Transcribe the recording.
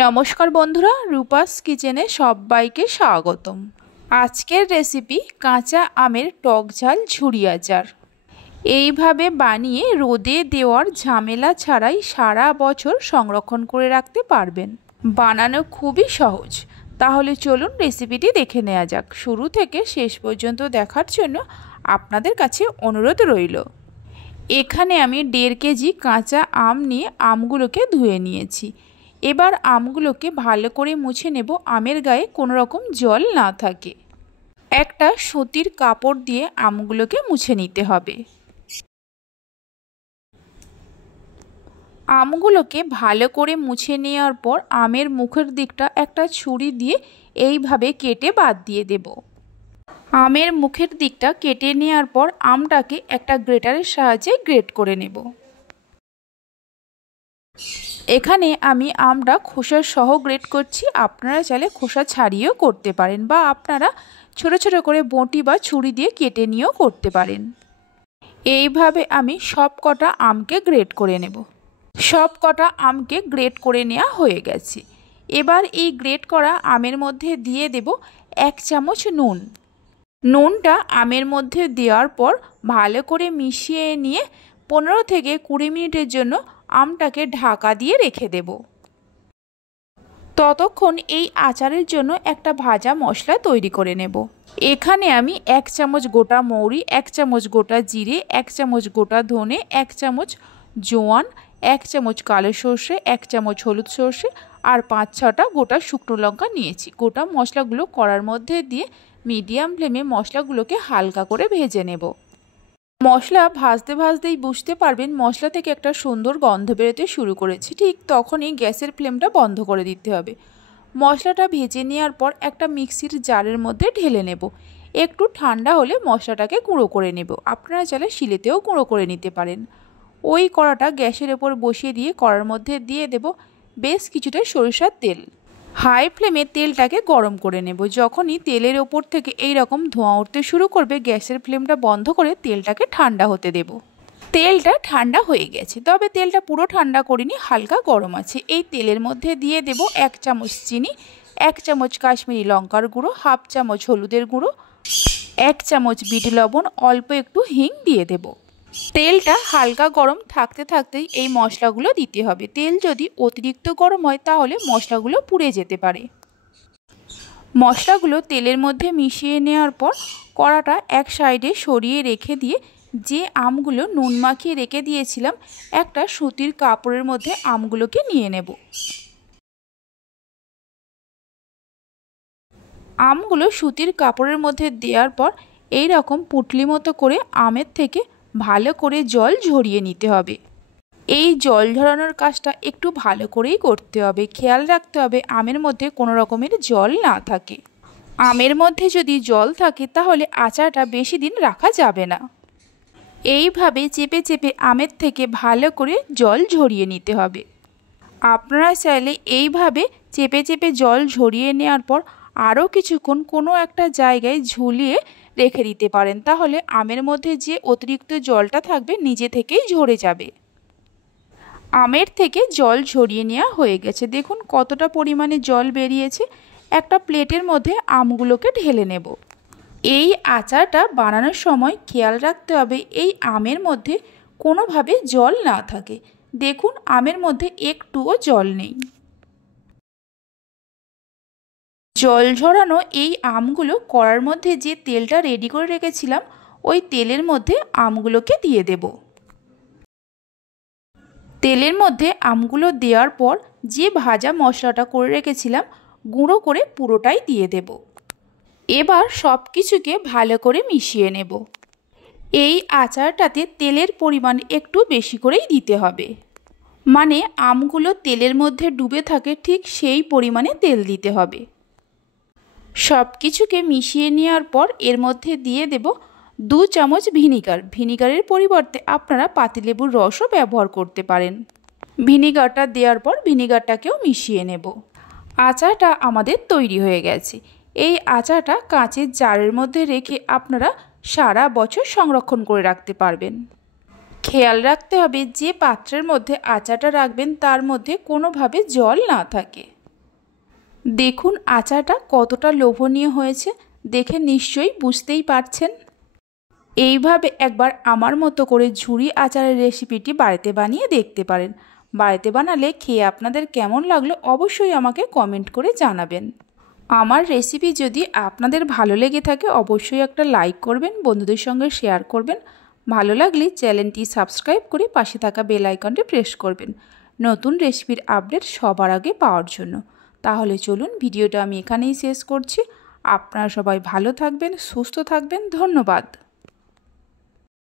নমস্কার বন্ধুরা, রূপাস কিচেনে সবাইকে স্বাগতম। আজকের রেসিপি কাঁচা আমের টক ঝাল ঝুরি আচার। এইভাবে বানিয়ে রোদে দেওয়ার ঝামেলা ছাড়াই সারা বছর সংরক্ষণ করে রাখতে পারবেন। বানানো খুবই সহজ। তাহলে চলুন রেসিপিটি দেখে নেওয়া যাক। শুরু থেকে শেষ পর্যন্ত দেখার জন্য আপনাদের কাছে অনুরোধ রইল। এখানে আমি 1.5 কেজি কাঁচা আম নিয়ে আমগুলোকে ধুয়ে নিয়েছি। এবার আমগুলোকে ভালো করে মুছে নেব, আমের গায়ে কোনো রকম জল না থাকে। একটা সুতির কাপড় দিয়ে আমগুলোকে মুছে নিতে হবে। আমগুলোকে ভালো করে মুছে নেওয়ার পর আমের মুখের দিকটা একটা ছুরি দিয়ে এইভাবে কেটে বাদ দিয়ে দেব। আমের মুখের দিকটা কেটে নেওয়ার পর আমটাকে একটা গ্রেটারের সাহায্যে গ্রেট করে নেব। এখানে আমি আমটা খোসা সহ গ্রেট করছি। আপনারা চাইলে খোসা ছাড়িয়েও করতে পারেন, বা আপনারা ছোট ছোট করে বঁটি বা ছুরি দিয়ে কেটে নিয়েও করতে পারেন। এইভাবে আমি সব কটা আমকে গ্রেট করে নেব। সব কটা আমকে গ্রেট করে নেওয়া হয়ে গেছে। এবার এই গ্রেট করা আমের মধ্যে দিয়ে দেব 1 চামচ নুন। নুনটা আমের মধ্যে দেওয়ার পর ভালো করে মিশিয়ে নিয়ে 15 থেকে 20 মিনিটের জন্য আমটাকে ঢাকা দিয়ে রেখে দেব। ততক্ষণ এই আচারের জন্য একটা ভাজা মশলা তৈরি করে নেব। এখানে আমি 1 চামচ গোটা মৌরি, 1 চামচ গোটা জিরে, 1 চামচ গোটা ধনে, 1 চামচ জোয়ান, 1 চামচ কালো সর্ষে, 1 চামচ হলুদ সর্ষে আর 5-6টা গোটা শুকনো লঙ্কা নিয়েছি। গোটা মশলাগুলো কড়ার মধ্যে দিয়ে মিডিয়াম ফ্লেমে মশলাগুলোকে হালকা করে ভেজে নেব। মশলা ভাজতে ভাজতেই বুঝতে পারবেন মশলা থেকে একটা সুন্দর গন্ধ বেরোতে শুরু করেছে। ঠিক তখনই গ্যাসের ফ্লেমটা বন্ধ করে দিতে হবে। মশলাটা ভেজে নেওয়ার পর একটা মিক্সির জারের মধ্যে ঢেলে নেব। একটু ঠান্ডা হলে মশলাটাকে গুঁড়ো করে নেব। আপনারা চাইলে শিলেতেও গুঁড়ো করে নিতে পারেন। ওই কড়াটা গ্যাসের ওপর বসিয়ে দিয়ে কড়ার মধ্যে দিয়ে দেব বেশ কিছুটা সরিষার তেল। হাই ফ্লেমে তেলটাকে গরম করে নেব। যখনই তেলের ওপর থেকে এই রকম ধোঁয়া উঠতে শুরু করবে, গ্যাসের ফ্লেমটা বন্ধ করে তেলটাকে ঠান্ডা হতে দেব। তেলটা ঠান্ডা হয়ে গেছে, তবে তেলটা পুরো ঠান্ডা করিনি, হালকা গরম আছে। এই তেলের মধ্যে দিয়ে দেব 1 চামচ চিনি, 1 চামচ কাশ্মীরি লঙ্কার গুঁড়ো, 1/2 চামচ হলুদের গুঁড়ো, 1 চামচ বিট লবণ, অল্প একটু হিং দিয়ে দেব। তেলটা হালকা গরম থাকতে থাকতেই এই মশলাগুলো দিতে হবে। তেল যদি অতিরিক্ত গরম হয় তাহলে মশলাগুলো পুড়ে যেতে পারে। মশলাগুলো তেলের মধ্যে মিশিয়ে নেওয়ার পর কড়াটা এক সাইডে সরিয়ে রেখে দিয়ে যে আমগুলো নুন মাখিয়ে রেখে দিয়েছিলাম একটা সুতির কাপড়ের মধ্যে আমগুলোকে নিয়ে নেব। আমগুলো সুতির কাপড়ের মধ্যে দেওয়ার পর এই রকম পুঁটলি মতো করে আমের থেকে ভালো করে জল ঝরিয়ে নিতে হবে। এই জল ঝরানোর কাজটা একটু ভালো করেই করতে হবে। খেয়াল রাখতে হবে আমের মধ্যে কোনো রকমের জল না থাকে। আমের মধ্যে যদি জল থাকে তাহলে আচারটা বেশি দিন রাখা যাবে না। এইভাবে চেপে চেপে আমের থেকে ভালো করে জল ঝরিয়ে নিতে হবে। আপনারা চাইলে এইভাবে চেপে চেপে জল ঝরিয়ে নেওয়ার পর আরও কিছুক্ষণ কোনো একটা জায়গায় ঝুলিয়ে রেখে দিতে পারেন। তাহলে আমের মধ্যে যে অতিরিক্ত জলটা থাকবে নিজে থেকেই ঝরে যাবে। আমের থেকে জল ঝরিয়ে নেওয়া হয়ে গেছে। দেখুন কতটা পরিমাণে জল বেরিয়েছে। একটা প্লেটের মধ্যে আমগুলোকে ঢেলে নেব। এই আচারটা বানানোর সময় খেয়াল রাখতে হবে এই আমের মধ্যে কোনোভাবে জল না থাকে। দেখুন আমের মধ্যে একটুও জল নেই। জল ঝরানো এই আমগুলো কড়ার মধ্যে যে তেলটা রেডি করে রেখেছিলাম ওই তেলের মধ্যে আমগুলোকে দিয়ে দেব। তেলের মধ্যে আমগুলো দেওয়ার পর যে ভাজা মশলাটা করে রেখেছিলাম গুঁড়ো করে পুরোটাই দিয়ে দেব। এবার সব কিছুকে ভালো করে মিশিয়ে নেব। এই আচারটাতে তেলের পরিমাণ একটু বেশি করেই দিতে হবে, মানে আমগুলো তেলের মধ্যে ডুবে থাকে ঠিক সেই পরিমাণে তেল দিতে হবে। সব কিছুকে মিশিয়ে নেওয়ার পর এর মধ্যে দিয়ে দেব 2 চামচ ভিনিগার। ভিনিগারের পরিবর্তে আপনারা পাতিলেবুর রসও ব্যবহার করতে পারেন। ভিনিগারটা দেওয়ার পর ভিনিগারটাকেও মিশিয়ে নেব। আচারটা আমাদের তৈরি হয়ে গেছে। এই আচারটা কাঁচের জারের মধ্যে রেখে আপনারা সারা বছর সংরক্ষণ করে রাখতে পারবেন। খেয়াল রাখতে হবে যে পাত্রের মধ্যে আচারটা রাখবেন তার মধ্যে কোনোভাবে জল না থাকে। দেখুন আচারটা কতটা লোভনীয় হয়েছে, দেখে নিশ্চয়ই বুঝতেই পারছেন। এইভাবে একবার আমার মতো করে ঝুরি আচারের রেসিপিটি বাড়িতে বানিয়ে দেখতে পারেন। বাড়িতে বানালে খেয়ে আপনাদের কেমন লাগলো অবশ্যই আমাকে কমেন্ট করে জানাবেন। আমার রেসিপি যদি আপনাদের ভালো লেগে থাকে অবশ্যই একটা লাইক করবেন, বন্ধুদের সঙ্গে শেয়ার করবেন। ভালো লাগলে চ্যানেলটি সাবস্ক্রাইব করে পাশে থাকা বেল আইকনটি প্রেস করবেন নতুন রেসিপির আপডেট সবার আগে পাওয়ার জন্য। তাহলে চলুন ভিডিওটা আমি এখানেই শেষ করছি। আপনারা সবাই ভালো থাকবেন, সুস্থ থাকবেন। ধন্যবাদ।